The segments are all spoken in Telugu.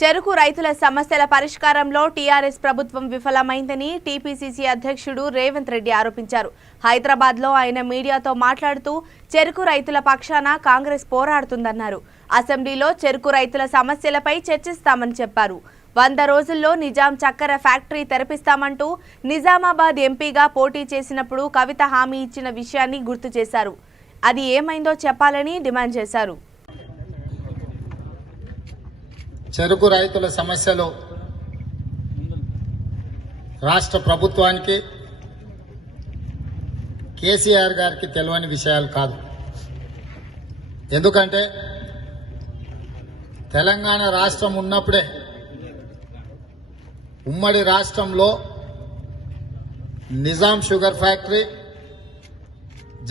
చెరుకు రైతుల సమస్యల పరిష్కారంలో టీఆర్ఎస్ ప్రభుత్వం విఫలమైందని టీపీసీసీ అధ్యక్షుడు రేవంత్ రెడ్డి ఆరోపించారు. హైదరాబాద్లో ఆయన మీడియాతో మాట్లాడుతూ చెరుకు రైతుల పక్షాన కాంగ్రెస్ పోరాడుతుందన్నారు. అసెంబ్లీలో చెరుకు రైతుల సమస్యలపై చర్చిస్తామని చెప్పారు. 100 రోజుల్లో నిజాం చక్కెర ఫ్యాక్టరీ తెరపిస్తామంటూ నిజామాబాద్ ఎంపీగా పోటీ చేసినప్పుడు కవిత హామీ ఇచ్చిన విషయాన్ని గుర్తు చేశారు. అది ఏమైందో చెప్పాలని డిమాండ్ చేశారు. చెరుకు రైతుల సమస్యలు రాష్ట్ర ప్రభుత్వానికి కేసీఆర్ గారికి తెలియని విషయాలు కాదు. ఎందుకంటే తెలంగాణ రాష్ట్రం ఉన్నప్పుడే ఉమ్మడి రాష్ట్రంలో నిజాం షుగర్ ఫ్యాక్టరీ,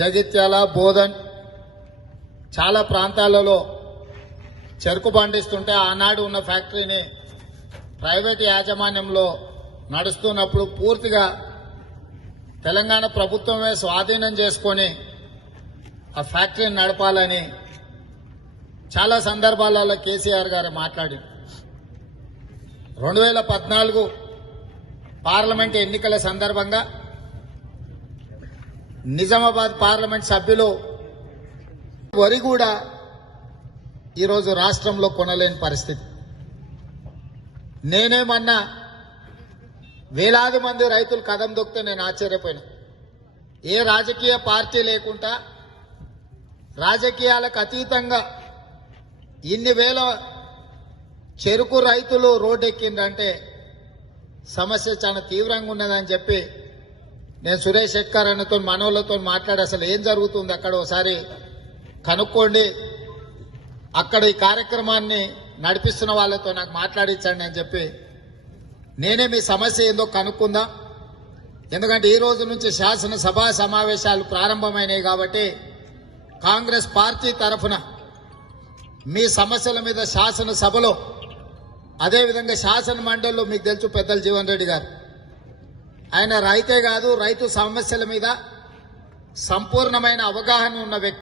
జగిత్యాల, బోధన్ చాలా ప్రాంతాలలో చెరుకు పండిస్తుంటే ఆనాడు ఉన్న ఫ్యాక్టరీని ప్రైవేట్ యాజమాన్యంలో నడుస్తున్నప్పుడు పూర్తిగా తెలంగాణ ప్రభుత్వమే స్వాధీనం చేసుకొని ఆ ఫ్యాక్టరీని నడపాలని చాలా సందర్భాలలో కేసీఆర్ గారు మాట్లాడి 2014 పార్లమెంట్ ఎన్నికల సందర్భంగా నిజామాబాద్ పార్లమెంట్ సభ్యులు వరి కూడా ఈరోజు రాష్ట్రంలో కొనలేని పరిస్థితి. నేనేమన్నా వేలాది మంది రైతులు కదం దొక్కితే నేను ఆశ్చర్యపోయినా. ఏ రాజకీయ పార్టీ లేకుండా రాజకీయాలకు అతీతంగా ఇన్ని వేల చెరుకు రైతులు రోడ్డెక్కిందంటే సమస్య చాలా తీవ్రంగా ఉన్నదని చెప్పి నేను సురేష్ శెట్కర్ అన్నతో మనోళ్ళతో మాట్లాడి అసలు ఏం జరుగుతుంది అక్కడ ఒకసారి కనుక్కోండి, అక్కడ ఈ కార్యక్రమాన్ని నడిపిస్తున్న వాళ్ళతో నాకు మాట్లాడించండి అని చెప్పి నేనే మీ సమస్య ఏందో కనుక్కుందాం. ఎందుకంటే ఈ రోజు నుంచి శాసనసభ సమావేశాలు ప్రారంభమైనాయి కాబట్టి కాంగ్రెస్ పార్టీ తరఫున మీ సమస్యల మీద శాసనసభలో, అదేవిధంగా శాసన మండలిలో మీకు తెలుసు పెద్దలు జీవన్ రెడ్డి గారు, ఆయన రైతే కాదు రైతు సమస్యల మీద సంపూర్ణమైన అవగాహన ఉన్న వ్యక్తి.